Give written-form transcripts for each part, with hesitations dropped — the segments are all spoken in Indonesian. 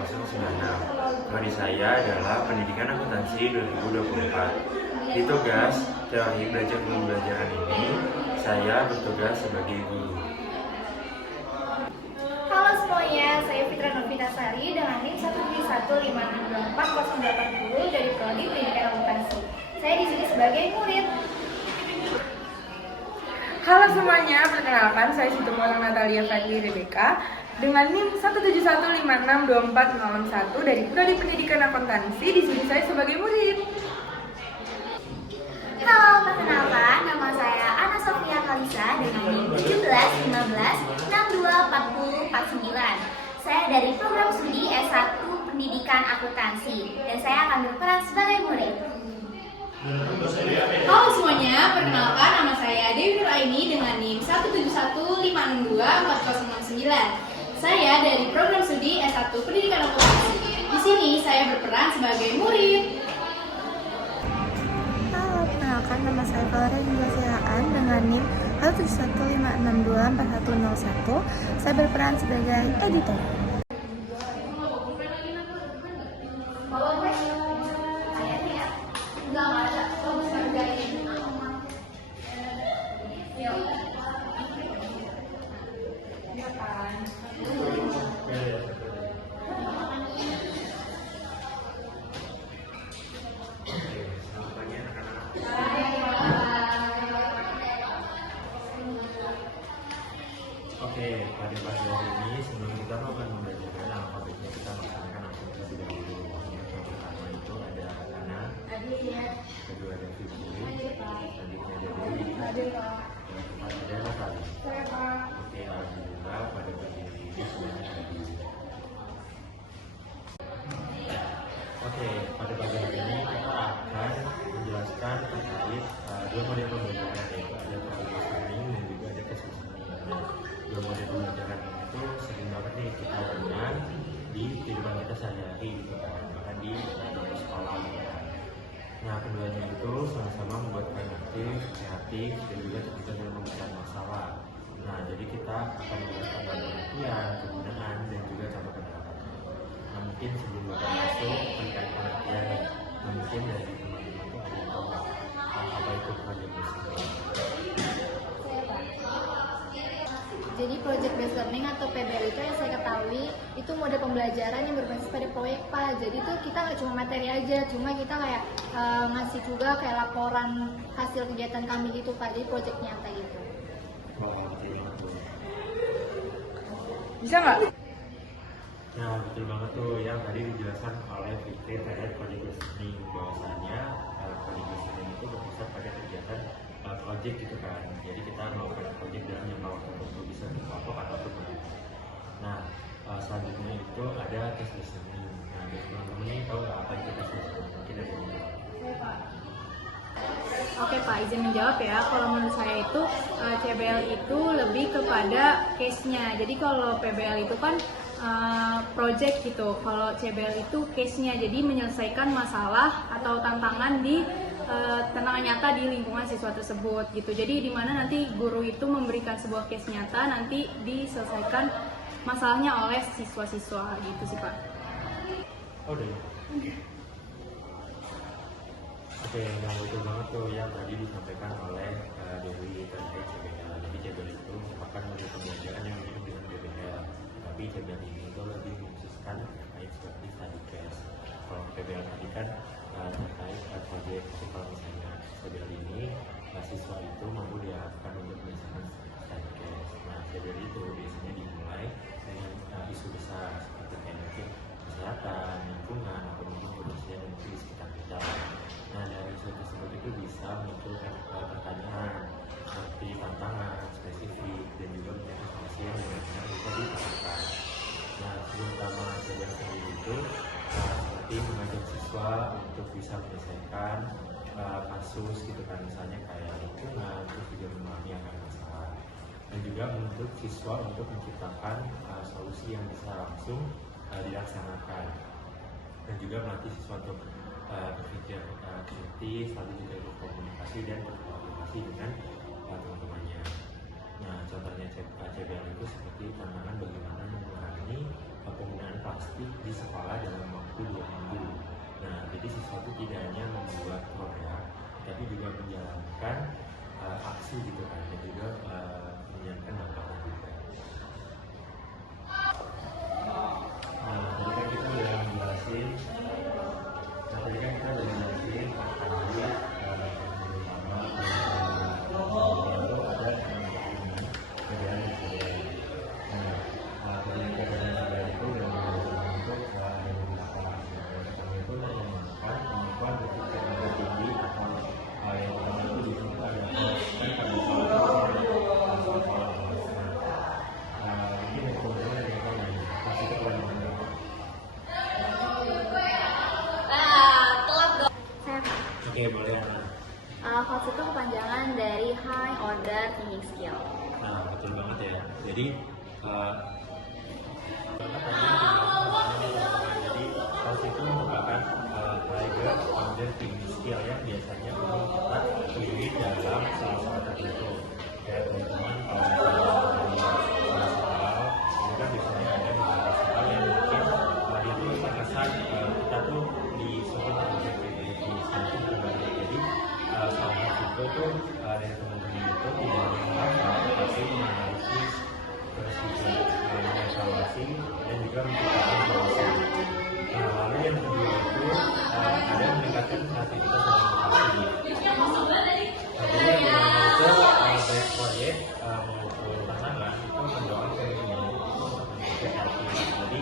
Prodi saya adalah Pendidikan Akuntansi 2024. Di tugas teori belajar pembelajaran ini, saya bertugas sebagai guru. Halo semuanya, saya Fitra Novitasari dengan NIM 171562480 dari Prodi Pendidikan Akuntansi. Saya di sini sebagai murid. Halo semuanya, perkenalkan saya Siti Morang Natalia Fadli Rebecca dengan NIM 171562401 dari Prodi Pendidikan Akuntansi. Di sini saya sebagai murid. Halo, perkenalkan nama saya Ana Sofia Kalisa dengan NIM 1715624049. Saya dari program studi S1 Pendidikan Akuntansi dan saya akan berperan sebagai murid. Halo semuanya, perkenalkan nama saya Dewi Nuraini dengan NIM 171562409. Saya dari program studi S1 Pendidikan Akuntansi. Di sini saya berperan sebagai murid. Halo, perkenalkan nama saya Valeria Silaan dengan NIM 17156624101. Saya berperan sebagai editor. Oke, pada pagi hari ini sebelum kita melakukan pembelajaran alfabetnya kita laksanakan langsung terlebih dahulu. Yang pertama itu ada Ana, kedua ada Vivi, selanjutnya ada Dewi, yang keempat ada Natali. Oke, alhamdulillah pada pagi hari ini semuanya hadir. Oke, pada pagi hari ini kita akan menjelaskan terkait dua model pembelajaran, yaitu ada progress learning dan juga ada case listening. Dua model pembelajaran itu sering banget nih kita dengar di kehidupan kita sehari-hari gitu kan, bahkan di sekolah gitu kan. Nah, keduanya itu sama-sama membuat kalian aktif, kreatif, dan juga terlibat dalam memecahkan masalah. Nah, jadi kita akan menjelaskan pengertian, kegunaan, dan juga contoh penerapan. Nah, mungkin sebelum kita masuk terkait pengertian, mungkin dari teman-teman itu ada yang tahu apa itu project based learning. Jadi Project Based Learning atau PBL itu yang saya ketahui itu mode pembelajaran yang berbasis pada proyek Pak. Jadi itu kita nggak cuma materi aja, cuma kita kayak ngasih juga kayak laporan hasil kegiatan kami gitu Pak. Jadi proyek nyata gitu. Bisa nggak? Nah, betul banget tuh yang tadi dijelaskan oleh Fikri terkait project based learning, bahwasanya project based learning itu berpusat pada kegiatan project gitu kan. Jadi kita melakukan project dalam jangka waktu tertentu, bisa berkelompok ataupun berdua. Nah, selanjutnya itu ada case listening. Nah, dari teman-teman ini tahu nggak apa itu case listening? Mungkin ada yang tahu. Oke Pak, izin menjawab ya. Kalau menurut saya itu CBL itu lebih kepada case-nya. Jadi kalau PBL itu kan project gitu. Kalau CBL itu case-nya, jadi menyelesaikan masalah atau tantangan di tantangan nyata di lingkungan siswa tersebut gitu. Jadi di mana nanti guru itu memberikan sebuah case nyata, nanti diselesaikan masalahnya oleh siswa-siswa gitu sih Pak. Oh, udah ya? Oke, nah betul banget tuh yang tadi disampaikan oleh Dewi terkait CBL. Jadi CBL itu merupakan model pembelajaran yang mirip dengan PBL, tapi CBL ini itu lebih mengkhususkan terkait seperti study case. Kalau PBL tadi kan terkait project, kalau misalnya CBL ini siswa itu mampu diarahkan untuk menyelesaikan study case. Nah, CBL itu biasanya dimulai dengan isu besar seperti mungkin kesehatan, lingkungan, atau mungkin kebersihan dan di sekitar kita. Nah, dari isu tersebut itu bisa munculkan pertanyaan seperti tantangan spesifik dan juga menjadi solusi yang benar-benar bisa diterapkan. Nah, sebelum utama CBL sendiri itu seperti mengajak siswa untuk bisa menyelesaikan kasus gitu kan, misalnya kayak lingkungan, terus juga memahami akan masalah, dan juga menuntut siswa untuk menciptakan solusi yang bisa langsung dilaksanakan, dan juga melatih siswa untuk berpikir kritis, lalu juga berkomunikasi dan berkomunikasi dengan teman-temannya. Nah, contohnya CBL itu seperti tantangan bagaimana mengurangi penggunaan plastik nanti di sekolah dalam waktu 2 minggu. Nah, jadi siswa itu tidak hanya membuat proyek, tapi juga menjalankan aksi gitu kan, dan juga menjalankan dampaknya juga. Nah, tadi kan kita udah jelasin tadi kan kita udah jelasin tadi Oke, boleh Ana. HOTS itu kepanjangan dari High Order Thinking Skill. Nah, betul banget ya. Jadi HOTS itu merupakan Higher Order Thinking Skill yang biasanya umum kita pilih dalam salah tertentu. Kayak teman-teman kalau misalnya soal, itu kan biasanya ada beberapa soal yang mungkin dia tuh terkesan kita tuh disuruh untuk jadi salah satu tuh dari teman-teman itu tidak menghafal tapi menganalisis, terus juga mengevaluasi dan juga menciptakan solusi. Nah, lalu yang kedua itu ada meningkatkan kreativitas dan inovasi. Jadi yang pertama itu baik proyek maupun tantangan itu mendorong teman-teman untuk meningkatkan kreativitas. Jadi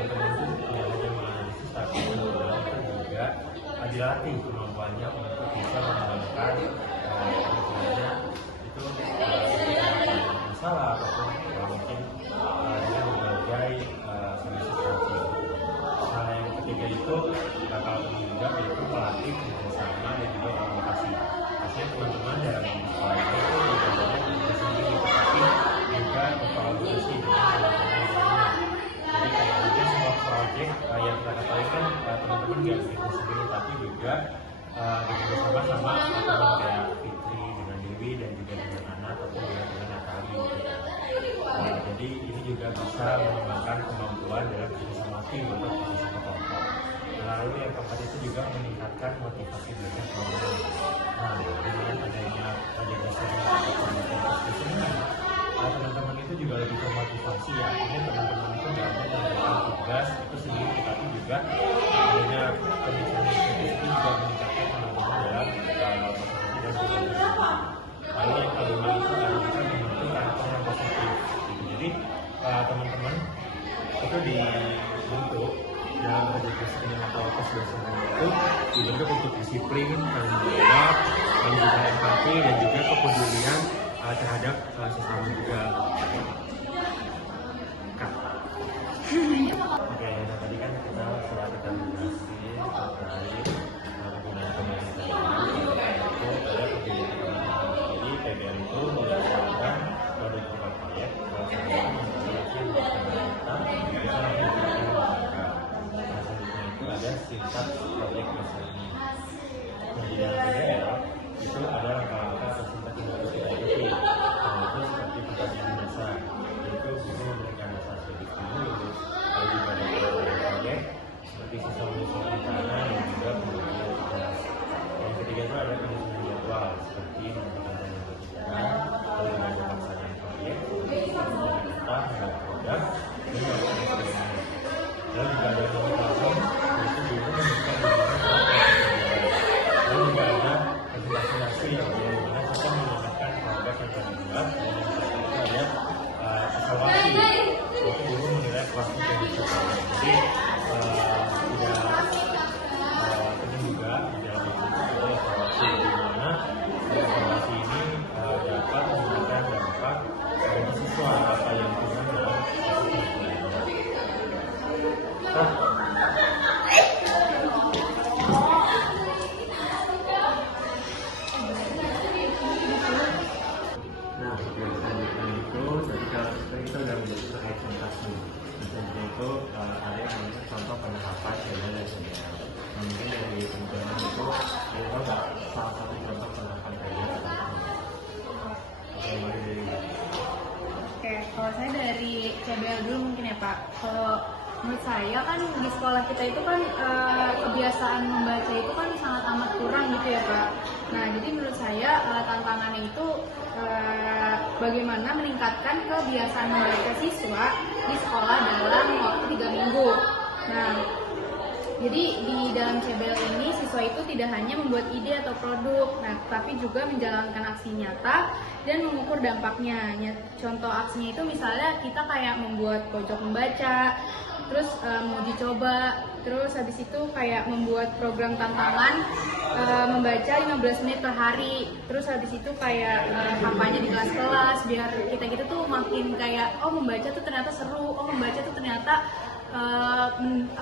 teman-teman itu tidak hanya menganalisis tapi teman-teman itu juga dilatih kemampuannya untuk bisa mengembangkan misalnya itu masalah ataupun mungkin dengan berbagai solusi. Nah, yang ketiga itu bakal juga yaitu melatih kerjasama dan juga komunikasi. Pastinya teman-teman dalam sekolah itu tidak hanya bekerja sendiri, tetapi juga berkolaborasi dengan teman-teman yang lainnya. Jadi kayak mungkin semua project yang kita ketahui kan teman-teman nggak bekerja sendiri, tapi juga bekerja sama sama teman kayak Fitri dengan Dewi dan juga dengan Ana ataupun juga dengan Natali gitu. Jadi ini juga bisa mengembangkan kemampuan dalam kerjasama tim untuk kerjasama kelompok. Lalu yang keempat itu juga meningkatkan motivasi belajar teman-teman. Nah, dengan adanya teman-teman itu juga lebih termotivasi ya. Artinya teman-teman itu nggak hanya mengerjakan tugas itu sendiri, tapi juga adanya pemikiran kritis itu juga meningkatkan teman-teman dalam motivasi dan belajar. Lalu yang kelima itu adalah bisa membentuk karakter yang positif. Gitu. Jadi teman-teman itu dibentuk dalam berdiskusi atau kesehatan itu dibentuk untuk disiplin, tanggung jawab, dan juga empati dan juga kepedulian terhadap sesama juga. Oke, nah tadi kan kita sudah menjelaskan terkait penggunaan komunikasi itu ada jadi PBL itu melaksanakan produk proyek ada singkat proyek besarnya. Nah, di dalam PBL itu ada langkah-langkah atau singkat yang harus kita ikuti. Nah, itu seperti pertanyaan dasar, yaitu bisa memberikan dasar studi stimulus, lalu juga ada proyek seperti siswa menyusun rencana dan juga pembagian tugas. Yang ketiga itu ada penyusunan jadwal seperti menentukan jadwal berbicara, lalu ada pelaksanaan proyek, menentukan tentang produk, dan melakukan eksperimen. Lalu juga ada monitoring, yaitu juga menentukan lalu juga ada presentasi yang dimana kita menyampaikan produk yang terbuat dan yang ada evaluasi, yaitu dulu menilai proses yang dicapai. Jadi tidak penting juga di dalam itu ada evaluasi di mana evaluasi ini dapat memberikan dampak bagi siswa apa yang kurang dalam proses pembelajaran. Nah, selanjutnya itu jadi kalau kita udah menjadi terkait presentasi. Selanjutnya itu ada yang namanya contoh penerapan PBL dan PBL. Nah, mungkin dari teman-teman itu ada nggak salah satu contoh penerapan PBL dan PBL? Oke, mulai dari Oke, kalau saya dari CBL dulu mungkin ya Pak. Kalau Menurut saya kan di sekolah kita itu kan kebiasaan membaca itu kan sangat amat kurang gitu ya Pak. Nah jadi menurut saya tantangannya itu bagaimana meningkatkan kebiasaan membaca siswa di sekolah dalam waktu 3 minggu. Nah jadi di dalam CBL ini siswa itu tidak hanya membuat ide atau produk, nah tapi juga menjalankan aksi nyata dan mengukur dampaknya. Contoh aksinya itu misalnya kita kayak membuat pojok membaca, terus menguji coba, terus habis itu kayak membuat program tantangan membaca 15 menit per hari, terus habis itu kayak kampanye di kelas-kelas biar kita tuh makin kayak oh membaca tuh ternyata seru, oh membaca tuh ternyata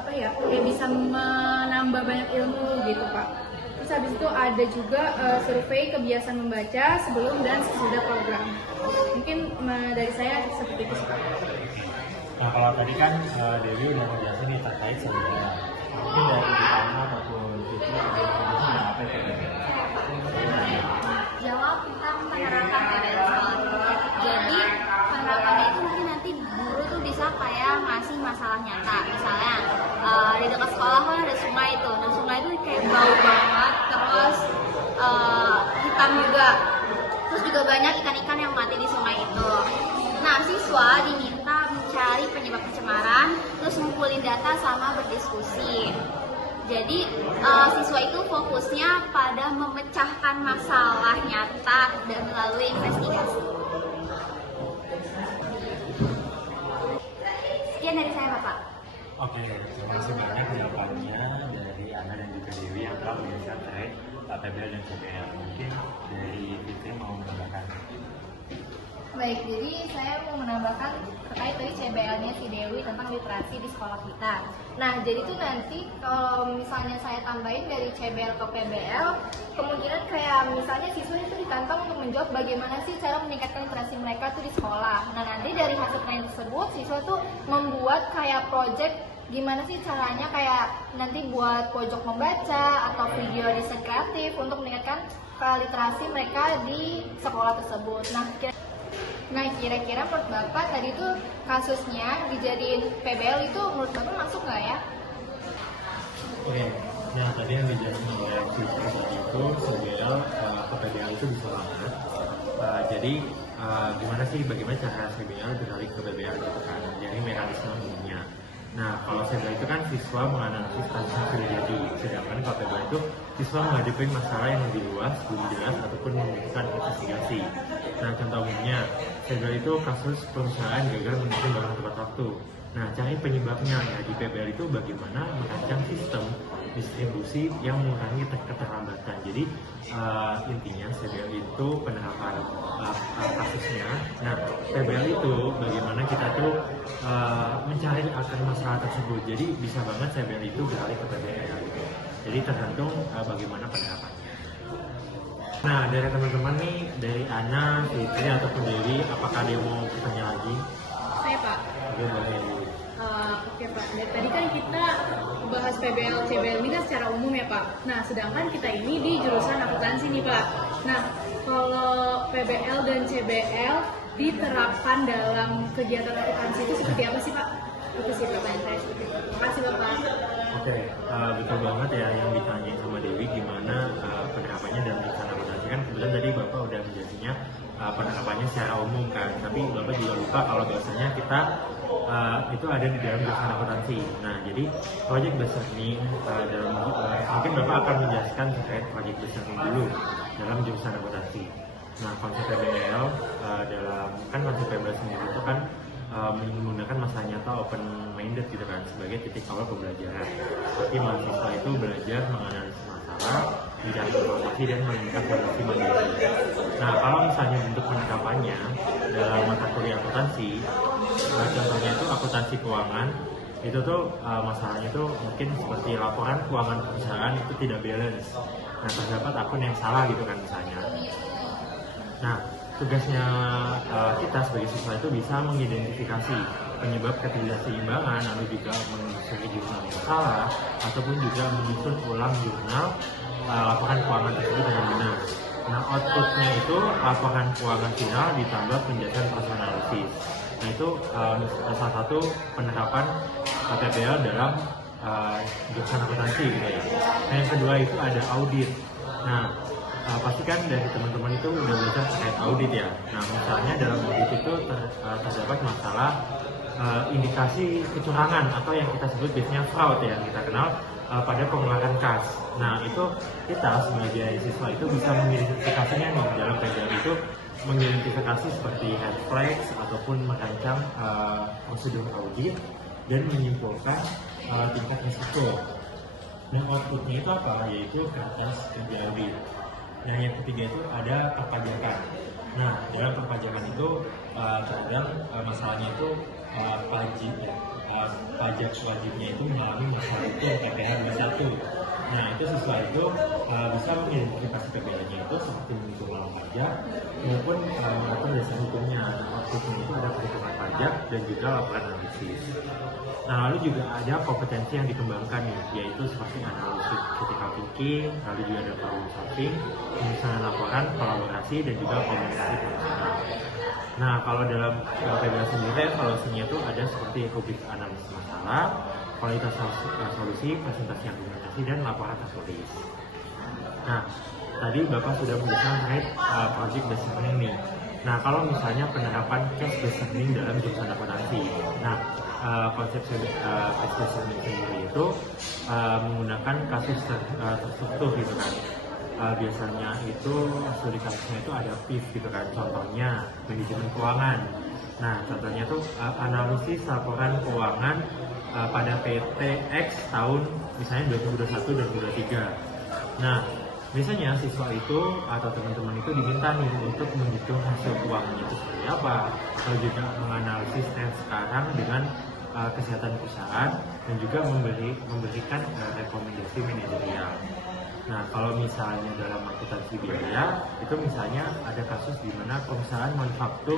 kayak bisa menambah banyak ilmu gitu Pak. Terus habis itu ada juga survei kebiasaan membaca sebelum dan sesudah program. Mungkin dari saya seperti itu. Nah kalau tadi kan Dewi udah menjelaskan nih terkait sebenarnya mungkin dari Ana ataupun Fitri ada apa ya? Jawab tentang penerapan PBL sekolah. Jadi penerapannya itu mungkin nanti guru tuh bisa kayak ngasih masalah nyata. Misalnya di dekat sekolah kan ada sungai itu. Nah sungai itu kayak bau banget, terus hitam juga. Terus juga banyak ikan-ikan yang mati di sungai itu. Nah siswa diminta mencari penyebab pencemaran, terus ngumpulin data sama berdiskusi. Jadi siswa itu fokusnya pada memecahkan masalah nyata dan melalui investigasi. Sekian dari saya Bapak. Oke, terima kasih banyak jawabannya dari Ana dan juga Dewi yang telah menjelaskan terkait PBL dan CBL. Mungkin dari Fitri mau menambahkan. Baik, jadi saya mau menambahkan terkait dari CBL-nya si Dewi tentang literasi di sekolah kita. Nah, jadi tuh nanti kalau misalnya saya tambahin dari CBL ke PBL, kemungkinan kayak misalnya siswa itu ditantang untuk menjawab bagaimana sih cara meningkatkan literasi mereka tuh di sekolah. Nah, nanti dari hasil training tersebut, siswa tuh membuat kayak project gimana sih caranya kayak nanti buat pojok membaca atau video riset kreatif untuk meningkatkan literasi mereka di sekolah tersebut. Nah, kira-kira menurut Bapak tadi tuh kasusnya dijadiin PBL itu menurut Bapak masuk nggak ya? Oke, nah tadi yang dijelasin oleh Fitri itu CBL ke PBL itu bisa banget. Jadi gimana sih bagaimana cara CBL beralih ke PBL gitu kan? Jadi mekanisme umumnya. Nah, kalau CBL itu kan siswa menganalisis kasus yang sudah jadi, sedangkan kalau PBL itu siswa menghadapi masalah yang lebih luas, belum jelas, ataupun membutuhkan investigasi. Nah, contoh umumnya, CBL itu kasus perusahaan gagal menyusun barang tepat waktu. Nah, cari penyebabnya ya di PBL itu bagaimana merancang sistem distribusi yang mengurangi keterlambatan. Jadi intinya CBL itu penerapan kasusnya. Nah, PBL itu bagaimana kita tuh mencari akar masalah tersebut. Jadi bisa banget CBL itu beralih ke PBL. Gitu. Jadi tergantung bagaimana penerapannya. Nah, dari teman-teman nih, dari Ana, Fitri ataupun Dewi, apakah dia mau bertanya lagi? Saya Pak. Oke Pak, dari tadi kan kita bahas PBL, CBL ini kan secara umum ya Pak. Nah, sedangkan kita ini di jurusan akuntansi nih Pak. Nah, kalau PBL dan CBL diterapkan dalam kegiatan akuntansi itu seperti apa sih Pak? Itu sih pertanyaan saya seperti itu. Terima kasih Bapak. Oke, betul banget ya yang ditanyain sama Dewi gimana penerapannya dalam jurusan akuntansi. Kan kebetulan tadi Bapak udah menjadinya penerapannya secara umum kan, tapi Bapak juga lupa kalau biasanya kita itu ada di dalam jurusan akuntansi. Nah, jadi project based learning dalam mungkin Bapak akan menjelaskan terkait project based learning dulu dalam jurusan akuntansi. Nah, konsep PBL dalam kan konsep PBL sendiri itu kan menggunakan masa nyata open minded gitu kan sebagai titik awal pembelajaran. Tapi mahasiswa itu belajar menganalisis masalah, mencari informasi dan menentukan solusi mandiri. Nah, kalau misalnya bentuk penerapannya dalam mata kuliah akuntansi, contohnya itu akuntansi keuangan, itu tuh masalahnya tuh mungkin seperti laporan keuangan perusahaan itu tidak balance. Nah, terdapat akun yang salah gitu kan misalnya. Nah, tugasnya kita sebagai siswa itu bisa mengidentifikasi penyebab ketidakseimbangan, lalu juga menelusuri jurnal yang salah, ataupun juga menyusun ulang jurnal laporan keuangan tersebut dengan benar. Nah, outputnya itu laporan keuangan final ditambah penjelasan proses analisis. Nah itu salah satu penerapan PBL dalam jurusan akuntansi gitu ya. Nah yang kedua itu ada audit. Nah pasti kan dari teman-teman itu udah belajar terkait audit ya. Nah misalnya dalam audit itu terdapat masalah indikasi kecurangan atau yang kita sebut biasanya fraud ya, yang kita kenal pada pengeluaran kas. Nah itu kita sebagai siswa itu bisa mengidentifikasinya nih dalam PBL itu, mengidentifikasi seperti red flags ataupun merancang prosedur audit dan menyimpulkan tingkat risiko. Nah outputnya itu apa? Yaitu kertas kerja audit. Nah yang ketiga itu ada perpajakan. Nah dalam perpajakan itu terkadang masalahnya itu pajak wajibnya itu mengalami masalah itu PPh 21. Nah itu siswa itu bisa mengidentifikasi PPh-nya itu seperti menghitung ulang pajak maupun mengatur dasar hukumnya. Hukum itu ada perhitungan pajak dan juga laporan analisis. Nah lalu juga ada kompetensi yang dikembangkan nih, yaitu seperti analisis critical thinking, lalu juga ada problem solving, penyusunan laporan, kolaborasi dan juga komunikasi profesional. Nah kalau dalam PBL sendiri evaluasinya itu ada seperti rubrik analisis masalah, kualitas solusi, presentasi argumentasi dan laporan tertulis. Nah tadi Bapak sudah menjelaskan terkait project based learning nih. Nah kalau misalnya penerapan case based learning dalam jurusan akuntansi, nah konsep case based learning sendiri itu menggunakan kasus terstruktur gitu kan. Biasanya itu studi kasusnya itu ada PIF gitu kan, contohnya manajemen keuangan. Nah contohnya itu analisis laporan keuangan pada PT X tahun misalnya 2021 dan 2023. Nah biasanya siswa itu atau teman-teman itu diminta nih untuk menghitung hasil keuangannya itu seperti apa, atau juga menganalisis tren sekarang dengan kesehatan perusahaan dan juga memberikan rekomendasi manajerial. Nah, kalau misalnya dalam akuntansi biaya, itu misalnya ada kasus di mana perusahaan manufaktur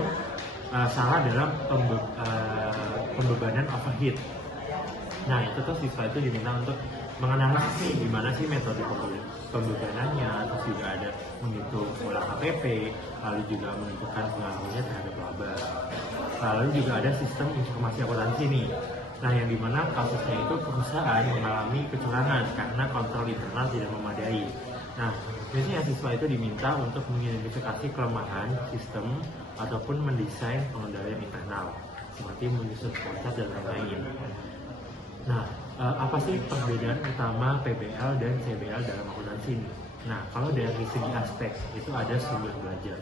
salah dalam pembebanan overhead. Nah, itu tuh siswa itu diminta untuk menganalisis gimana sih metode pembebanannya, terus juga ada menghitung ulang KPP, lalu juga menentukan pengaruhnya terhadap laba. Lalu juga ada sistem informasi akuntansi nih. Nah, yang dimana kasusnya itu perusahaan mengalami kecurangan karena kontrol internal tidak memadai. Nah, biasanya siswa itu diminta untuk mengidentifikasi kelemahan sistem ataupun mendesain pengendalian internal, seperti menyusun proses dan lain-lain. Nah, apa sih perbedaan utama PBL dan CBL dalam akuntansi ini? Nah, kalau dari segi aspek itu ada sumber belajar.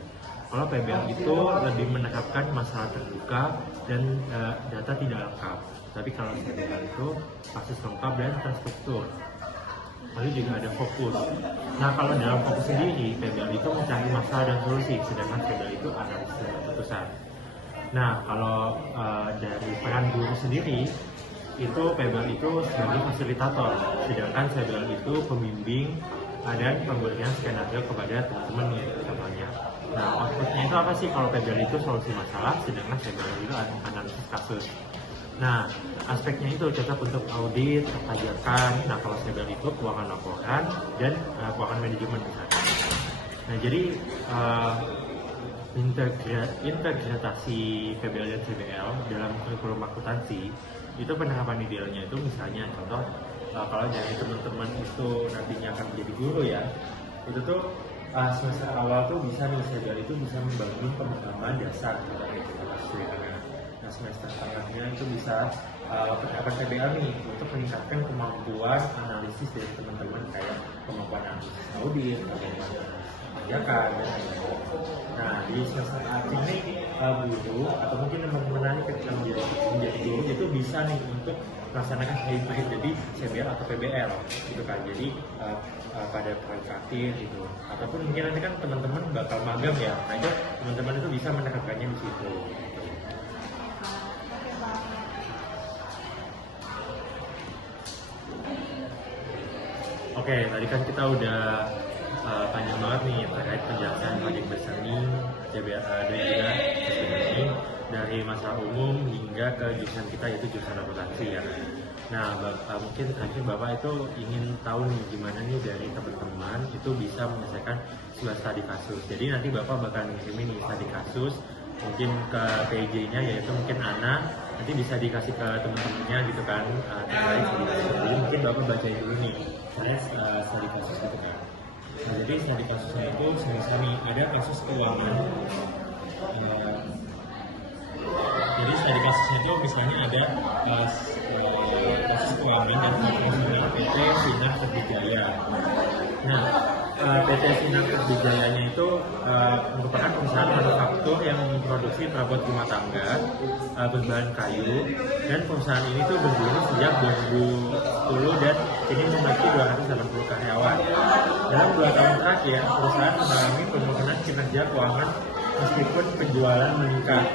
Kalau PBL itu lebih menekankan masalah terbuka dan data tidak lengkap. Tapi kalau CBL itu kasus lengkap dan terstruktur. Lalu juga ada fokus. Nah kalau dalam fokus sendiri, PBL itu mencari masalah dan solusi, sedangkan CBL itu analisis dan keputusan. Nah kalau dari peran guru sendiri, itu PBL itu sebagai fasilitator, sedangkan CBL itu pembimbing dan pemberian skenario kepada teman-teman yang contohnya. Nah outputnya itu apa sih? Kalau PBL itu solusi masalah, sedangkan CBL itu analisis kasus. Nah, aspeknya itu cocok untuk audit, perpajakan. Nah, kalau CBL itu keuangan laporan dan keuangan manajemen misalnya. Nah, jadi integrasi PBL dan CBL dalam kurikulum akuntansi itu penerapan idealnya itu misalnya contoh kalau dari teman-teman itu nantinya akan menjadi guru ya, itu tuh semester awal tuh bisa nih CBL itu bisa membangun pemahaman dasar terkait kasus. Nah, semester tengahnya itu bisa penerapan PBL nih untuk meningkatkan kemampuan analisis dari teman-teman kayak kemampuan analisis audit, kemampuan pajakan dan lain-lain. Nah di semester akhir ini guru atau mungkin teman-teman ketika menjadi guru itu bisa nih untuk melaksanakan hybrid jadi CBL atau PBL gitu kan. Jadi pada proyek akhir gitu ataupun mungkin nanti kan teman-teman bakal magang ya. Nah itu teman-teman itu bisa menekankannya di situ. Oke, tadi kan kita udah panjang banget nih terkait penjelasan project based learning, CBL dan juga system learning dari masalah umum hingga ke jurusan kita yaitu jurusan akuntansi ya. Nah, mungkin terakhir Bapak itu ingin tahu nih gimana nih dari teman-teman itu bisa menyelesaikan sebuah studi kasus. Jadi nanti Bapak bakal ngirimin nih studi kasus mungkin ke PJ-nya, yaitu mungkin Ana, nanti bisa dikasih ke teman-temannya gitu kan, terkait studi kasus. Jadi mungkin Bapak bacain dulu nih, saya studi kasus gitu kan. Nah, jadi studi kasusnya itu semi-semi, ada kasus keuangan. Jadi studi kasusnya itu misalnya ada kasus keuangan dan operasional PT Sinar Kerjaya. Nah, PT Sinar Kerjayanya itu merupakan perusahaan manufaktur yang memproduksi perabot rumah tangga berbahan kayu, dan perusahaan ini tuh berdiri sejak 2010 dan kini memiliki 280 karyawan. Dalam 2 tahun terakhir, perusahaan mengalami penurunan kinerja keuangan meskipun penjualan meningkat.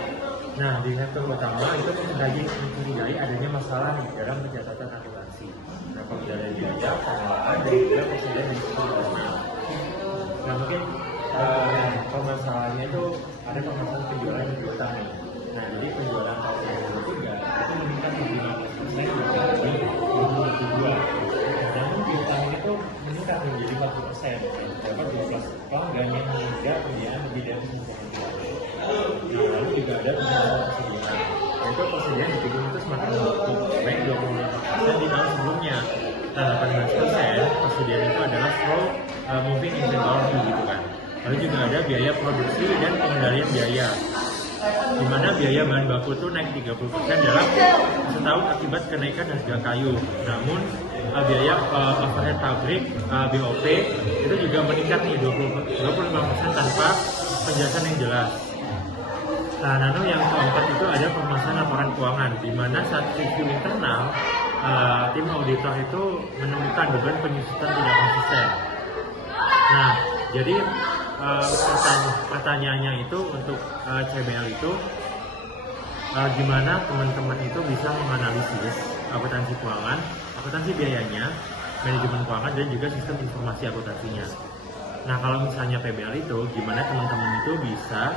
Nah, di sektor utama itu mencurigai adanya masalah nih dalam pencatatan akuntansi. Nah, pengendalian biaya, pengelolaan, dan juga persediaan distribusi. Nah, mungkin permasalahannya itu ada permasalahan penjualan yang piutang nih. Nah, jadi penjualan tahun 2023 itu meningkat 15% dari 2022. Namun piutang itu meningkat menjadi 40%. Dapat 12 pelanggan yang meningkat pembiayaan lebih dari 90%. Nah, lalu juga ada persediaan. Yaitu persediaan di gedung itu semakin memburuk, baik 25% di tahun sebelumnya. Nah, 18% persediaan itu adalah slow moving inventory gitu kan. Lalu juga ada biaya produksi dan pengendalian biaya, di mana biaya bahan baku itu naik 30% dalam setahun akibat kenaikan harga kayu. Namun biaya overhead pabrik BOP itu juga meningkat nih 25% tanpa penjelasan yang jelas. Nah, lalu yang keempat itu ada permasalahan laporan keuangan, di mana saat review internal tim auditor itu menemukan beban penyusutan tidak konsisten. Nah, jadi pertanyaannya itu untuk CBL itu gimana teman-teman itu bisa menganalisis akuntansi keuangan, akuntansi biayanya, manajemen keuangan, dan juga sistem informasi akuntansinya. Nah, kalau misalnya PBL itu gimana teman-teman itu bisa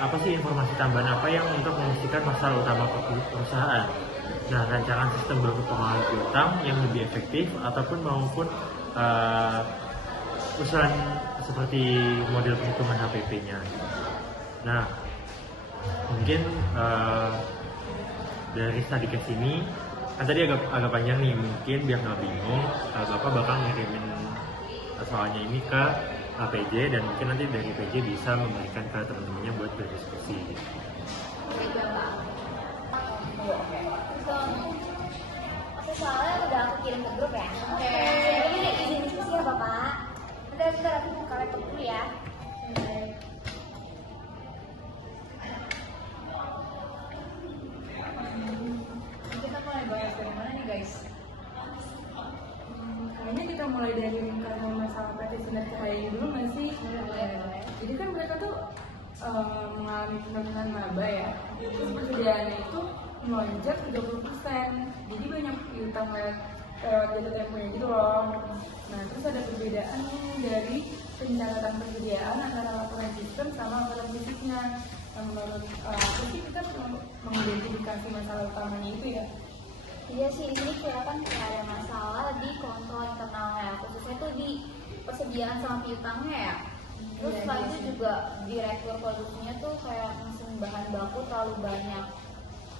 apa sih informasi tambahan apa yang untuk memastikan masalah utama perusahaan. Nah, rancangan sistem baru pengelolaan piutang yang lebih efektif ataupun maupun usulan seperti model perhitungan HPP-nya. Nah, mungkin dari studi case ini kan tadi agak panjang nih, mungkin biar nggak bingung, Bapak bakal ngirimin soalnya ini ke PJ, dan mungkin nanti dari PJ bisa memberikan ke teman-temannya buat berdiskusi. Oke, soalnya udah aku kirim ke grup ya. Oke. Ini izin diskusi ya Bapak. Bentar aku buka laptop dulu ya. Kita mulai bahas dari mana nih guys? Kayaknya kita mulai dari karena masalah PT Sinar Kerjaya dulu nggak sih? Jadi kan mereka tuh mengalami penurunan laba ya. Terus persediaannya itu melonjak 30%. Jadi banyak piutang lewat jatuh temponya gitu loh. Nah, terus ada perbedaan dari pencatatan persediaan antara laporan sistem sama laporan fisiknya. Nah, menurut aku sih kita perlu mengidentifikasi masalah utamanya itu ya. Iya sih, di sini kelihatan kayak ada masalah di kontrol internalnya, khususnya tuh di persediaan sama piutangnya ya. Terus setelah itu juga direktur produksinya tuh kayak mesin bahan baku terlalu banyak,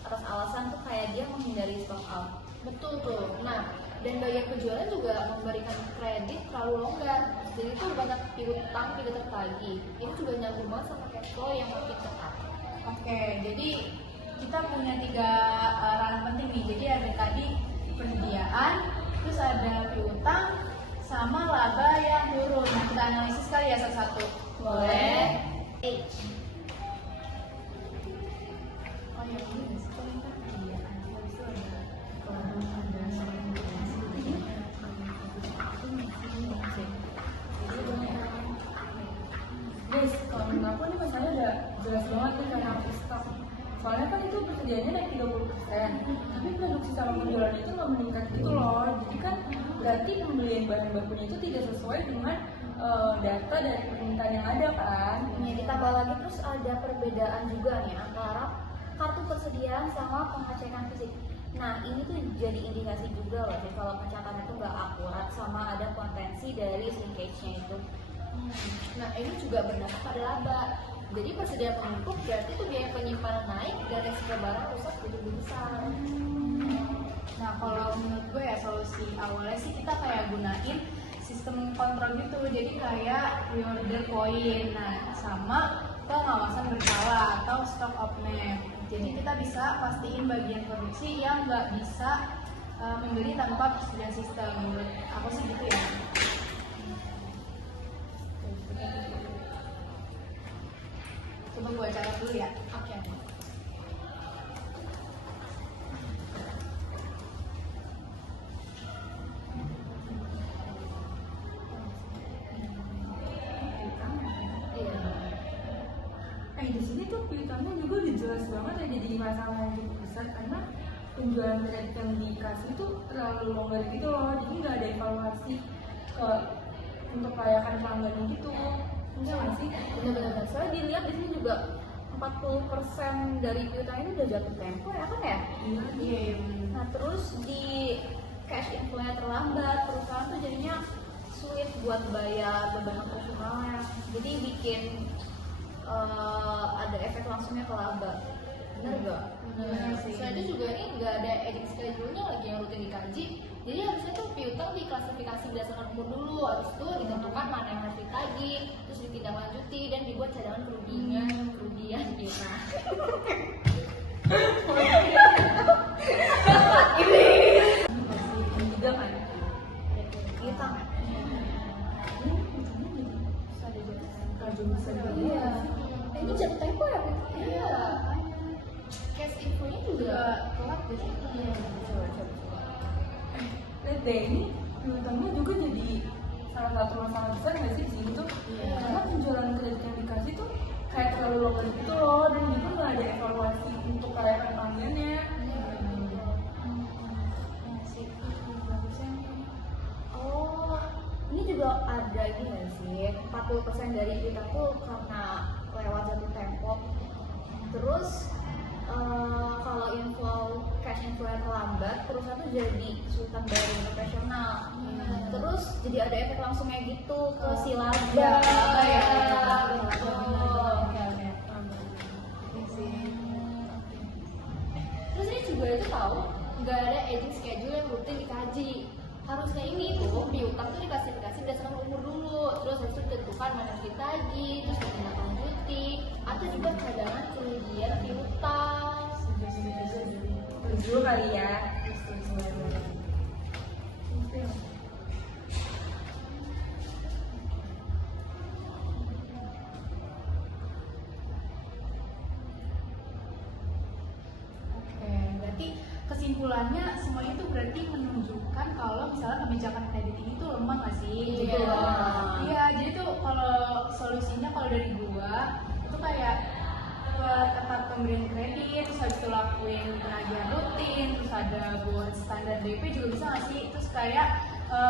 atas alasan tuh kayak dia menghindari stock out. Betul tuh. Nah, dan bagian penjualan juga memberikan kredit terlalu longgar, jadi tuh banyak piutang tidak tertagih. Ini juga nyambung banget sama cash flow yang makin ketat. Oke, jadi kita punya 3 ranah penting nih. Jadi ada tadi persediaan, terus ada piutang, sama laba yang turun. Nah, kita analisis kali ya satu-satu. Boleh. Oh ya, ini kan persediaan. Habis itu ada Guys, kalau menurut aku nih masalahnya udah jelas banget nih karena aku stok. Soalnya kan itu persediaannya naik 30%, tapi produksi sama penjualan itu nggak meningkat gitu loh. Jadi kan berarti pembelian bahan bakunya itu tidak sesuai dengan data dari permintaan yang ada kan. Ya, ditambah lagi terus ada perbedaan juga nih antara kartu persediaan sama pengecekan fisik. Nah, ini tuh jadi indikasi juga loh sih kalau pencatatan itu nggak akurat sama ada potensi dari linkage-nya itu. Nah, ini juga berdampak pada laba. Jadi persediaan penumpuk berarti tuh biaya penyimpanan naik dan resiko barang rusak jadi lebih besar. Nah kalau menurut gue ya solusi awalnya sih kita kayak gunain sistem kontrol gitu, jadi kayak reorder point, nah sama pengawasan berkala atau stock outnet. Jadi kita bisa pastiin bagian produksi yang nggak bisa membeli tanpa persediaan sistem. Menurut aku sih gitu ya. Coba gue catat dulu ya. Oke. Di sini tuh piutangnya juga udah jelas banget ya, jadi masalah yang cukup besar karena penjualan kredit yang dikasih tuh terlalu longgar gitu loh, jadi nggak ada evaluasi untuk kelayakan pelanggannya gitu. Enggak nggak sih? Benar-benar. Soalnya dilihat di sini juga 40% dari piutang ini udah jatuh tempo ya kan ya? Iya. Nah terus di cash inflow-nya terlambat, perusahaan tuh jadinya sulit buat bayar beban operasionalnya. Jadi bikin ada efek langsungnya ke laba. Benar nggak? Benar sih. Selain itu juga ini nggak ada edit schedule-nya lagi yang rutin dikaji. Jadi harusnya tuh piutang diklasifikasi berdasarkan umur dulu, habis itu ditentukan mana yang harus ditagih, terus ditindaklanjuti dan dibuat cadangan kerugian kita. Juga kan? Piutang. Iya. Ini jatuh tempo ya? Iya. Cash info-nya juga telat deh. Iya. Coba. Lihat deh, ini piutangnya juga jadi salah satu masalah besar nggak sih di sini tuh? Karena penjualan kredit yang dikasih tuh kayak terlalu longgar gitu loh, dan juga nggak ada evaluasi untuk kelayakan pelanggannya. Oh, ini juga ada ini nggak sih? 40% dari piutang tuh karena lewat jatuh tempo. Terus kalau cash inflow yang terlambat, perusahaan tuh jadi kesulitan bayar profesional. Terus jadi ada efek langsungnya gitu ke si laba. Ya. Terus ini juga itu tahu nggak ada aging schedule yang rutin dikaji. Harusnya ini tuh piutang tuh diklasifikasi berdasarkan umur dulu, terus habis itu ditentukan mana yang ditagih, terus ditindaklanjuti, atau juga cadangan kerugian piutang. Dulu kali ya. Oke, berarti kesimpulannya semua itu berarti menunjukkan kalau misalnya kebijakan kredit ini tuh lemah nggak sih? Iya. Gitu. Iya, jadi tuh kalau solusinya kalau dari gua itu kayak ketat pemberian kredit, terus habis itu lakuin penagihan rutin, terus ada buat standar DP juga bisa nggak sih? Terus kayak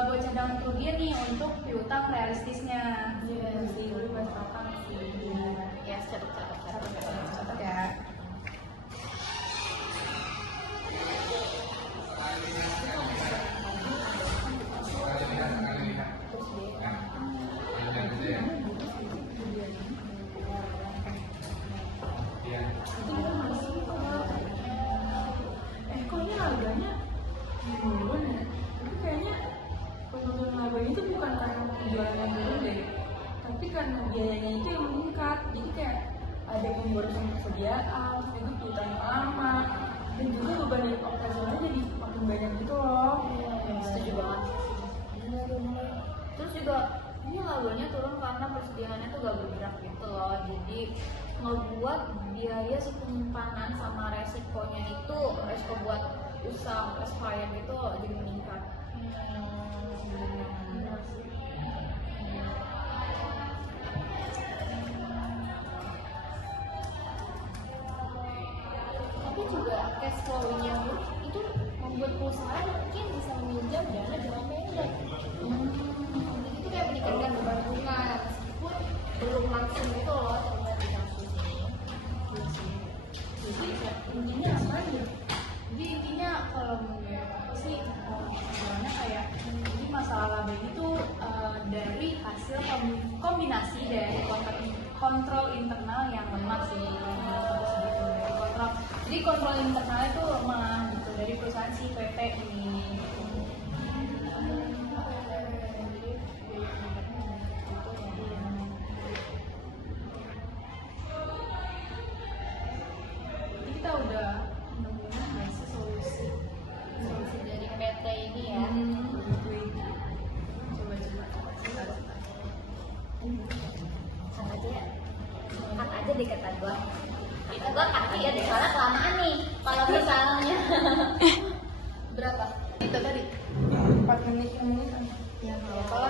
buat cadangan kerugian nih untuk piutang realistisnya. Iya sih, lebih masuk akal sih. Ya, catat. Ya. Kok ini harganya menurun ya? Tapi kayaknya penurunan labanya itu bukan karena penjualan yang turun deh, tapi karena biayanya itu yang meningkat. Jadi kayak ada pemborosan persediaan, terus juga piutang lama, dan juga beban operasionalnya jadi makin banyak gitu loh. Setuju banget. Terus juga ini labanya turun karena persediaannya tuh gak bergerak gitu loh, jadi ngebuat biaya si penyimpanan sama resikonya itu, resiko buat usaha klien itu jadi meningkat. Tapi juga cash flow-nya itu membuat perusahaan mungkin bisa meminjam dana jangka pendek. Jadi itu kayak meningkatkan beban bunga meskipun belum langsung gitu loh terlihat di kasus ini. Jadi intinya apa ya? Jadi intinya kalau menurut aku sih sebenarnya kayak ini masalah laba ini tuh dari hasil kombinasi dari kontrol internal yang lemah sih terus gitu dari kontrol. Jadi kontrol internalnya itu lemah gitu dari perusahaan si PT ini. Kita udah ngasih solusi dari PT ini ya. Sama aja ya. Cut aja deh kata gua. Kita gua cut aja deh soalnya kelamaan nih. Kalau misalnya berapa? itu tadi 4 menit kan. yang apa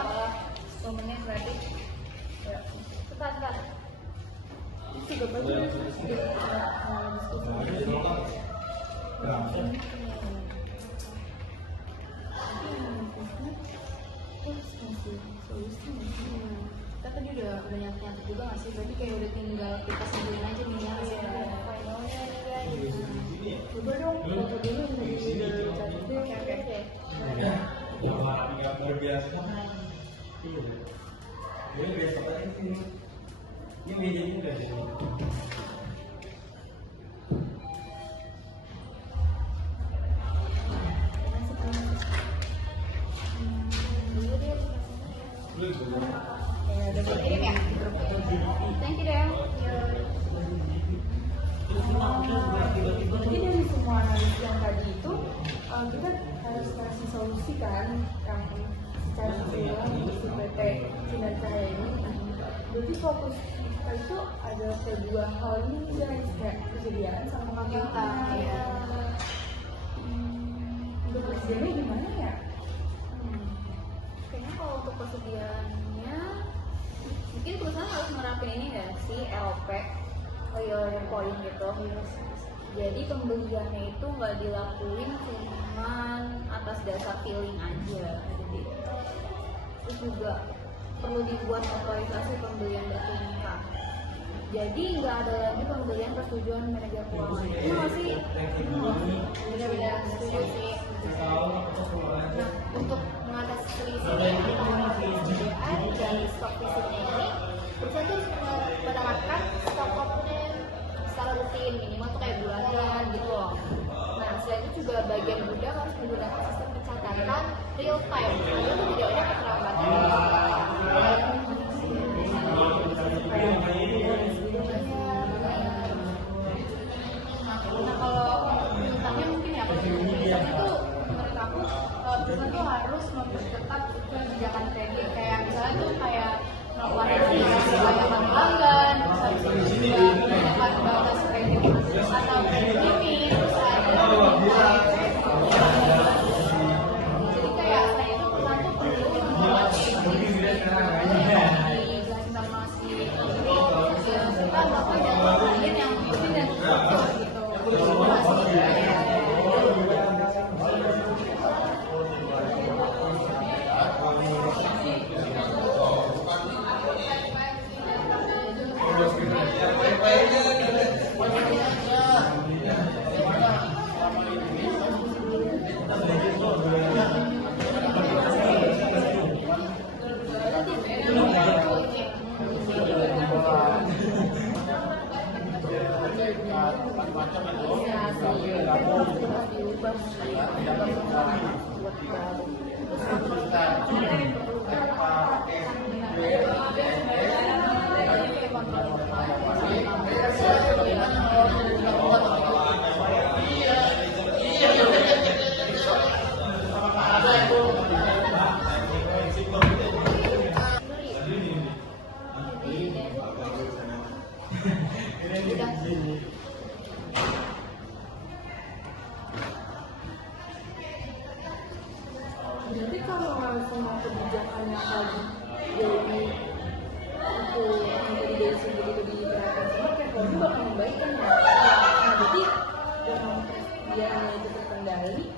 10 menit berarti ya. Cepat. Itu juga bagus. Kita tadi udah nyatet juga nggak sih? Berarti kayak udah tinggal kita simpulin aja nih ya hasilnya. Finalnya nih guys. Coba dong, foto dulu yang tadi dicatat. Oke. Luar biasa. Iya. Ini biasa banget sih. Ini mejanya udah sih. Kirim ya? Thank you deh. Jadi dari semua analisis yang tadi itu kita harus kasih solusi kan yang secara keseluruhan untuk si PT Sinar Cahaya ini. Jadi fokus kita itu ada kedua hal ini guys, kayak kesediaan sama kapasitas. Iya. Untuk persediaannya gimana ya? Kayaknya kalau untuk persediaannya mungkin perusahaan harus nerapin ini nggak sih LP loyalty point gitu. Jadi pembeliannya itu nggak dilakuin cuman atas dasar feeling aja. Jadi terus juga perlu dibuat otorisasi pembelian bertingkah. Jadi nggak ada lagi pembelian persetujuan manajer keuangan. Itu masih benar-benar setuju sih. Nah, untuk mengatasi selisih persediaan dari stok fisiknya ini, perusahaan itu harus menerapkan stok komponen secara rutin, minimal tuh kayak bulanan gitu loh. Nah, selain itu juga bagian gudang harus menggunakan sistem pencatatan real time agar tidak ada keterlambatan. Nah kalau utangnya mungkin ya utang itu menurut aku perusahaan tuh harus memperketat kebijakan kredit kayak misalnya tuh kayak ngeluarin kebijakan pelanggan, terus habis itu juga menekan batas kredit atau kredit limit, terus ada jadi kayak saya itu perusahaan tuh perlu membuat dijelasin sama si kita bakal dalam klien yang mungkin dan gitu. Jadi kalau semua kebijakan yang tadi jadi itu yang tadi dari segi itu diterapkan semua, kayak kalau bakal membaikkan ya. Nah, jadi dengan persediaannya itu terkendali,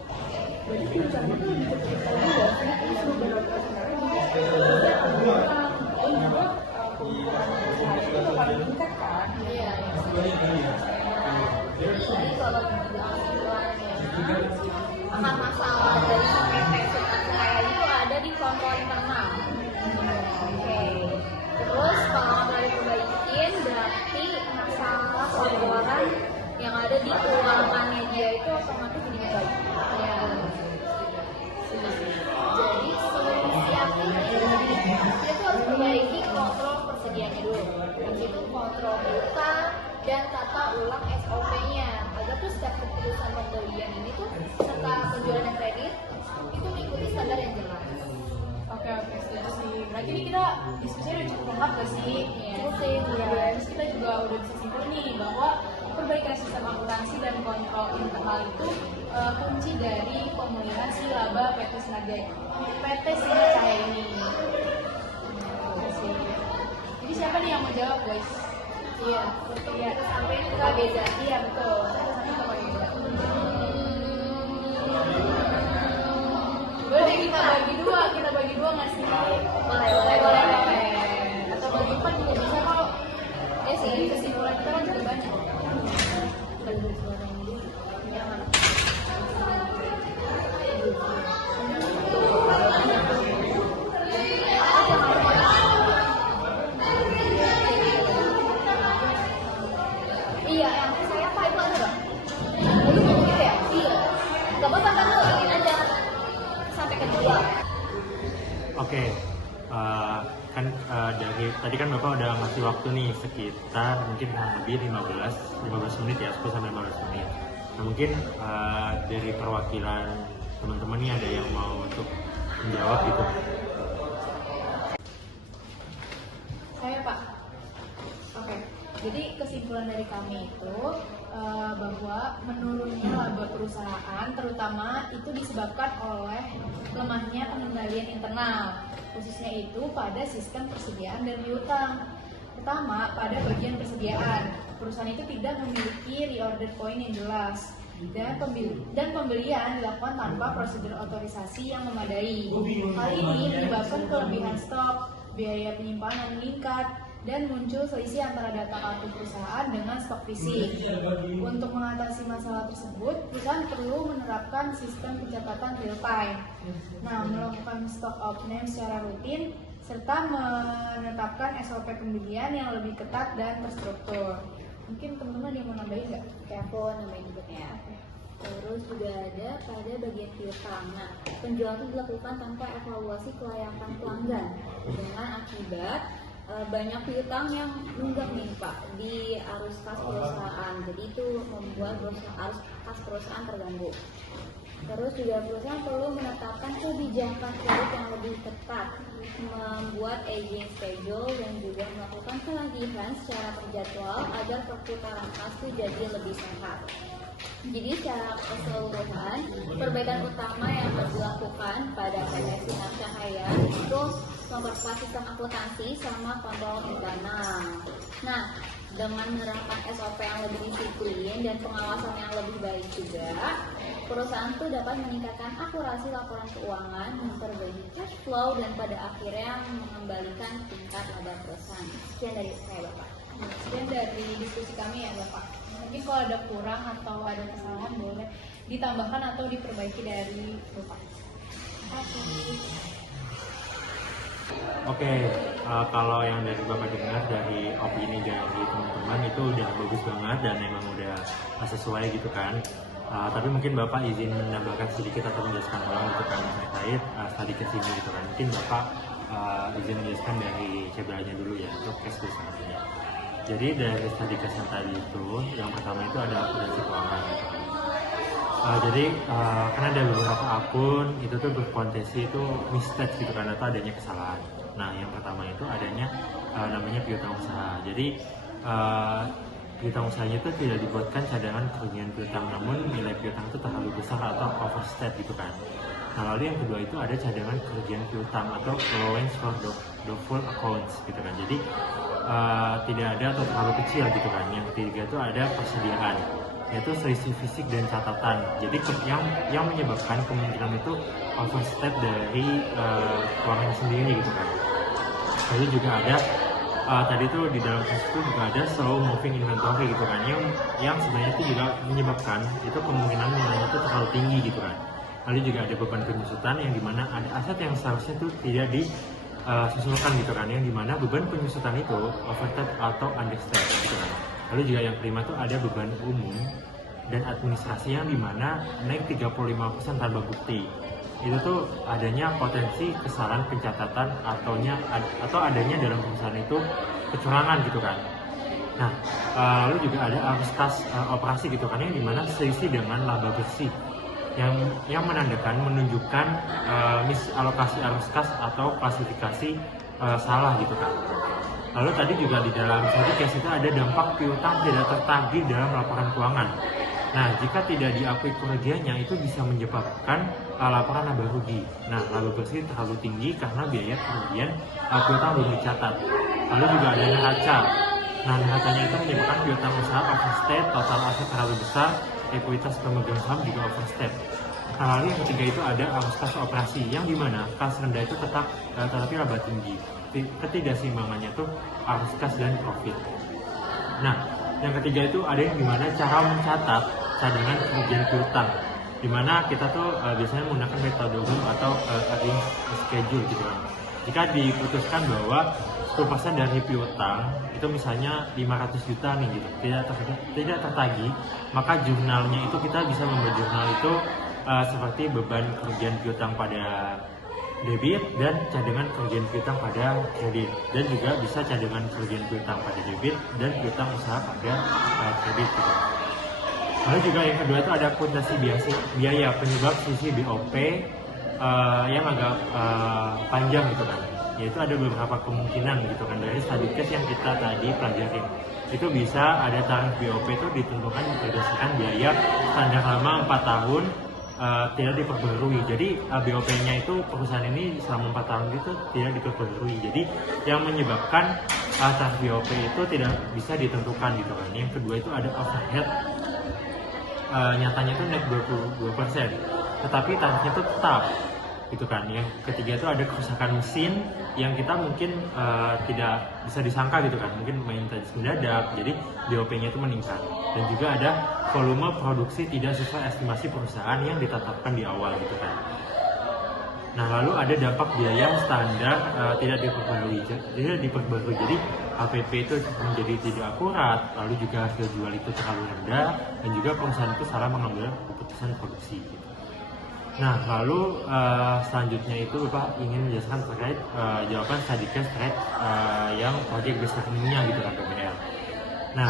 berarti perusahaan itu lebih cepat lagi ya. Ini sudah beroperasionalnya bisa berkurang dan juga keuntungan perusahaan itu bakal meningkat kan? Iya. Jadi kalau akar masalah dari PT Sinar itu ada di kontrol internal. Oke. Terus kalau mau diperbaikin, diskusinya udah cukup lengkap gak sih? Cukup sih, Ya, terus kita juga udah bisa simpulin nih bahwa perbaikan sistem akuntansi dan kontrol internal itu kunci dari pemulihan si laba PT Sinar Cahaya ini. Gitu sih. Jadi siapa nih yang mau jawab guys? Iya, untuk Iya. kita sampein ke Kak Beza. Beza, iya betul. Saya sampai ke Kak Beza. Boleh kita bagi dua nggak sih? Boleh. Atau bagi 4 juga bisa kalau sih kesimpulan kita kan juga banyak. Iya, yang saya apa itu ada bang? Jadi ngomong gitu ya? Iya. Gak apa-apa kan lo lagi aja sampai kedua. Oke, kan dari tadi kan Bapak udah ngasih waktu nih sekitar mungkin kurang lebih 15 menit ya, 10 sampai 15 menit. Nah mungkin dari perwakilan teman-teman nih ada yang mau untuk menjawab gitu. Saya Pak. Oke. Jadi kesimpulan dari kami itu bahwa menurunnya laba perusahaan terutama itu disebabkan oleh lemahnya pengendalian internal, khususnya itu pada sistem persediaan dan piutang. Pertama, pada bagian persediaan, perusahaan itu tidak memiliki reorder point yang jelas dan pembelian dilakukan tanpa prosedur otorisasi yang memadai. Hal ini menyebabkan kelebihan stok, biaya penyimpanan meningkat, dan muncul selisih antara data kartu perusahaan dengan stok fisik. Untuk mengatasi masalah tersebut, perusahaan perlu menerapkan sistem pencatatan real time. Nah, melakukan stock out name secara rutin, serta menetapkan SOP pembelian yang lebih ketat dan terstruktur. Mungkin teman-teman yang mau nambahin nggak? Kayak aku nambahin juga ya. Terus juga ada pada bagian piutang. Nah, penjualan itu dilakukan tanpa evaluasi kelayakan pelanggan dengan akibat banyak piutang yang nunggak nih Pak di arus kas perusahaan. Jadi itu membuat arus kas perusahaan terganggu. Terus juga perusahaan perlu menetapkan kebijakan kredit yang lebih ketat, membuat aging schedule dan juga melakukan penagihan secara terjadwal agar perputaran kas itu jadi lebih sehat. Jadi secara keseluruhan, perbaikan utama yang harus dilakukan pada PT Sinar Cahaya itu memperkuat sistem akuntansi sama kontrol internal. Nah, dengan menerapkan SOP yang lebih disiplin dan pengawasan yang lebih baik juga, perusahaan itu dapat meningkatkan akurasi laporan keuangan, memperbaiki cash flow, dan pada akhirnya mengembalikan tingkat laba perusahaan. Sekian dari saya, Bapak. Sekian dari diskusi kami ya Bapak. Mungkin kalau ada kurang atau ada kesalahan boleh ditambahkan atau diperbaiki dari Bapak. Oke, kalau yang dari Bapak dengar dari opini dari teman-teman itu udah bagus banget dan memang udah sesuai gitu kan. Tapi mungkin Bapak izin menambahkan sedikit atau menjelaskan ulang gitu kan terkait studi case ini gitu kan. Mungkin Bapak izin menjelaskan dari CBA-nya dulu ya untuk case besarnya. Jadi dari studi case yang tadi itu, yang pertama itu ada akuntansi keuangan gitu kan. Jadi karena ada beberapa akun itu tuh berpotensi itu mistake gitu kan atau adanya kesalahan. Nah yang pertama itu adanya namanya piutang usaha. Jadi piutang usahanya itu tidak dibuatkan cadangan kerugian piutang, namun nilai piutang itu terlalu besar atau overstep gitu kan. Nah lalu yang kedua itu ada cadangan kerugian piutang atau allowance for doubtful accounts gitu kan. Jadi tidak ada atau terlalu kecil gitu kan. Yang ketiga itu ada persediaan, yaitu selisih fisik dan catatan. Jadi yang menyebabkan kemungkinan itu overstep dari keuangan sendiri gitu kan. Lalu juga ada tadi tuh di dalam kasus itu juga ada slow moving inventory gitu kan, yang sebenarnya itu juga menyebabkan itu kemungkinan nilainya itu terlalu tinggi gitu kan. Lalu juga ada beban penyusutan yang dimana ada aset yang seharusnya itu tidak disusulkan gitu kan, yang dimana beban penyusutan itu overstep atau understep gitu kan. Lalu juga yang kelima itu ada beban umum dan administrasi yang dimana naik 35% tanpa bukti. Itu tuh adanya potensi kesalahan pencatatan atau adanya dalam perusahaan itu kecurangan gitu kan. Nah, lalu juga ada arus kas operasi gitu kan, yang dimana selisih dengan laba bersih yang menunjukkan misalokasi arus kas atau klasifikasi salah gitu kan. Lalu tadi juga di dalam study case itu ada dampak piutang tidak tertagih dalam laporan keuangan. Nah, jika tidak diakui kerugiannya itu bisa menyebabkan laporan laba rugi. Nah, laba bersih terlalu tinggi karena biaya kerugian piutang belum dicatat. Lalu juga ada neraca. Nah, neracanya itu menyebabkan piutang usaha overstate, total aset terlalu besar, ekuitas pemegang saham juga overstate. Nah, lalu yang ketiga itu ada arus kas operasi, yang dimana kas rendah itu tetapi laba tinggi. Ketidakseimbangannya itu arus kas dan profit. Nah, yang ketiga itu ada yang dimana cara mencatat cadangan kerugian piutang, dimana kita tuh biasanya menggunakan metode umum atau earning schedule gitu kan. Jika diputuskan bahwa 10% dari piutang itu misalnya 500 juta nih gitu, tidak tertagih, maka jurnalnya itu kita bisa membuat jurnal itu seperti beban kerugian piutang pada debit dan cadangan kerugian piutang pada kredit, dan juga bisa cadangan kerugian piutang pada debit dan piutang usaha pada kredit gitu. Lalu juga yang kedua itu ada akuntansi biaya penyebab sisi BOP yang agak panjang gitu kan. Yaitu ada beberapa kemungkinan gitu kan dari study case yang kita tadi pelajarin. Itu bisa ada tarif BOP itu ditentukan berdasarkan biaya standar lama 4 tahun tidak diperbarui. Jadi BOP-nya itu perusahaan ini selama 4 tahun itu tidak diperbarui. Jadi yang menyebabkan tarif BOP itu tidak bisa ditentukan gitu kan. Yang kedua itu ada overhead, nyatanya itu naik 22%, tetapi tarifnya itu tetap gitu kan. Yang ketiga itu ada kerusakan mesin yang kita mungkin tidak bisa disangka gitu kan, mungkin maintenance mendadak, jadi BOP-nya itu meningkat. Dan juga ada volume produksi tidak sesuai estimasi perusahaan yang ditetapkan di awal gitu kan. Nah, lalu ada dampak biaya standar tidak diperbarui. Jadi HPP itu menjadi tidak akurat, lalu juga hasil jual itu terlalu rendah, dan juga perusahaan itu salah mengambil keputusan produksi gitu. Nah, lalu selanjutnya itu Bapak ingin menjelaskan terkait jawaban study case terkait yang project based learning-nya gitu kan PBL. Nah,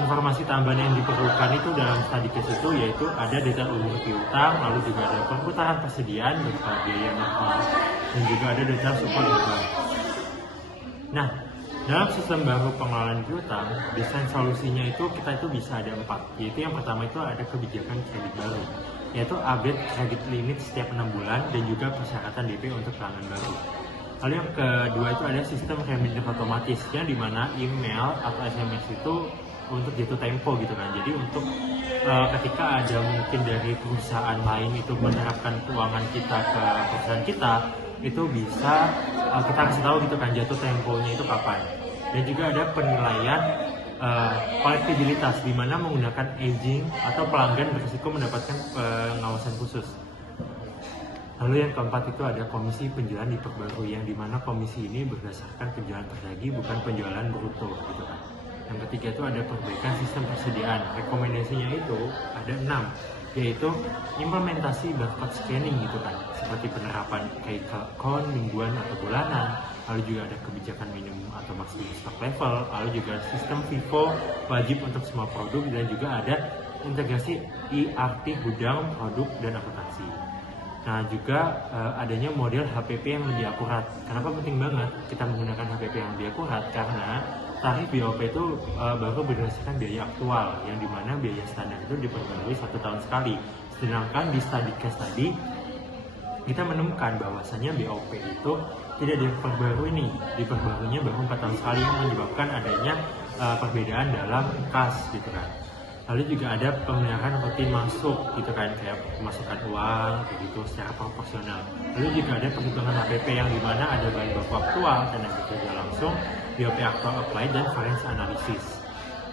informasi tambahan yang diperlukan itu dalam study case itu yaitu ada detail umur piutang, lalu juga ada perputaran persediaan berupa biaya normal, dan juga ada detail support beban. Nah, dalam sistem baru pengelolaan piutang, desain solusinya itu kita itu bisa ada 4, yaitu yang pertama itu ada kebijakan kredit baru, yaitu update kredit limit setiap 6 bulan dan juga persyaratan DP untuk pelanggan baru. Lalu yang kedua itu ada sistem remittance otomatis, yang dimana email atau SMS itu untuk jatuh tempo gitu kan. Jadi untuk ketika ada mungkin dari perusahaan lain itu menerapkan keuangan kita ke perusahaan kita, itu bisa kita kasih tahu gitu kan jatuh temponya itu kapan. Dan juga ada penilaian kolektibilitas, di mana menggunakan aging atau pelanggan berisiko mendapatkan pengawasan khusus. Lalu yang keempat itu ada komisi penjualan diperbarui, yang dimana komisi ini berdasarkan penjualan terjadi bukan penjualan bruto gitu kan. Yang ketiga itu ada perbaikan sistem persediaan. Rekomendasinya itu ada 6, yaitu implementasi barcode scanning gitu kan, seperti penerapan key count mingguan atau bulanan. Lalu juga ada kebijakan minimum atau maksimum stock level. Lalu juga sistem FIFO wajib untuk semua produk, dan juga ada integrasi ERP gudang, produk, dan akuntansi. Nah, juga adanya model HPP yang lebih akurat. Kenapa penting banget kita menggunakan HPP yang lebih akurat? Karena tarif BOP itu baru berdasarkan biaya aktual, yang dimana biaya standar itu diperbarui 1 tahun sekali. Sedangkan di study case tadi kita menemukan bahwasannya BOP itu tidak diperbarui nih, diperbaruinya baru 4 tahun sekali, yang menyebabkan adanya perbedaan dalam kas gitu kan. Lalu juga ada pemeliharaan rutin masuk gitu kan, kayak pemasukan uang kayak gitu secara proporsional. Lalu juga ada perhitungan HPP, yang dimana ada bahan baku aktual, tenaga kerja langsung, BOP aktual applied, dan variance analysis.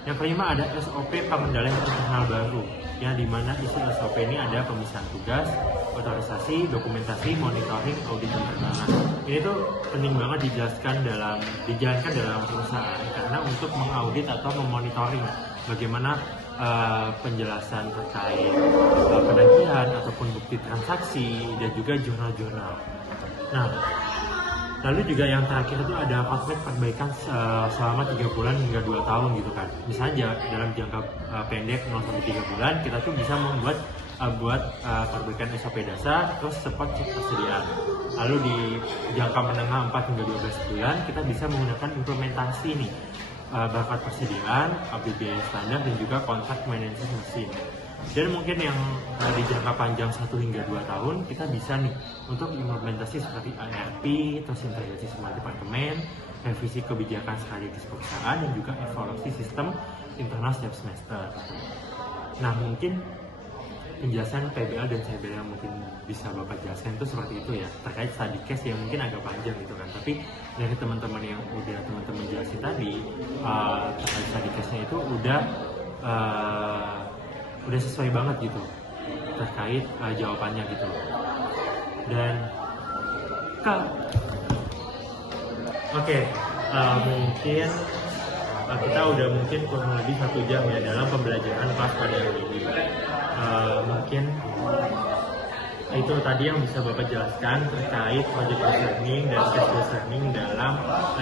Yang kelima ada SOP pengendalian internal baru, yang dimana isi SOP ini ada pemisahan tugas, otorisasi, dokumentasi, monitoring, audit internal. Ini tuh penting banget dijalankan dalam perusahaan, karena untuk mengaudit atau memonitoring bagaimana penjelasan terkait penagihan ataupun bukti transaksi, dan juga jurnal-jurnal. Nah, lalu juga yang terakhir itu ada roadmap perbaikan selama 3 bulan hingga 2 tahun gitu kan. Misalnya dalam jangka pendek 0-3 bulan kita tuh bisa membuat buat perbaikan SOP dasar, terus cepat cek persediaan. Lalu di jangka menengah 4 hingga 12 bulan kita bisa menggunakan implementasi nih bakat persediaan, APBN standar dan juga kontrak maintenance mesin. Dan mungkin yang di jangka panjang 1 hingga 2 tahun kita bisa nih untuk implementasi seperti ARP, terus integrasi semua departemen, revisi kebijakan sekaligus perusahaan dan juga evaluasi sistem internal setiap semester. Nah mungkin penjelasan PBL dan CBL yang mungkin bisa Bapak jelaskan itu seperti itu ya, terkait study case yang mungkin agak panjang gitu kan, tapi dari teman-teman yang udah teman-teman jelasin tadi terkait study case-nya itu udah sesuai banget gitu terkait jawabannya gitu. Dan mungkin kita udah mungkin kurang lebih 1 jam ya dalam pembelajaran kelas pada hari ini. Mungkin itu tadi yang bisa Bapak jelaskan terkait project based learning dan case based learning dalam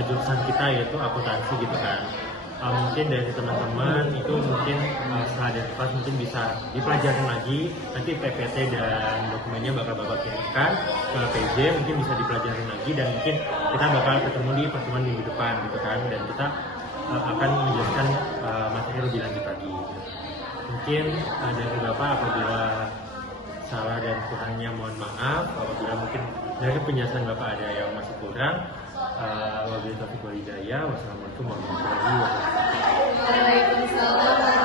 jurusan kita yaitu akuntansi gitu kan. Mungkin dari teman-teman itu mungkin setelah dari kelas mungkin bisa dipelajarin lagi, nanti PPT dan dokumennya bakal Bapak kirimkan ke PJ, mungkin bisa dipelajarin lagi dan mungkin kita bakal ketemu di pertemuan minggu depan gitu kan, dan kita akan menjelaskan materi lebih lanjut lagi. Mungkin dari Bapak apabila salah dan kurangnya mohon maaf, apabila mungkin dari penjelasan Bapak ada yang masih kurang. Wabillahi taufiq wal hidayah. Wassalamualaikum warahmatullahi wabarakatuh. Waalaikumsalam.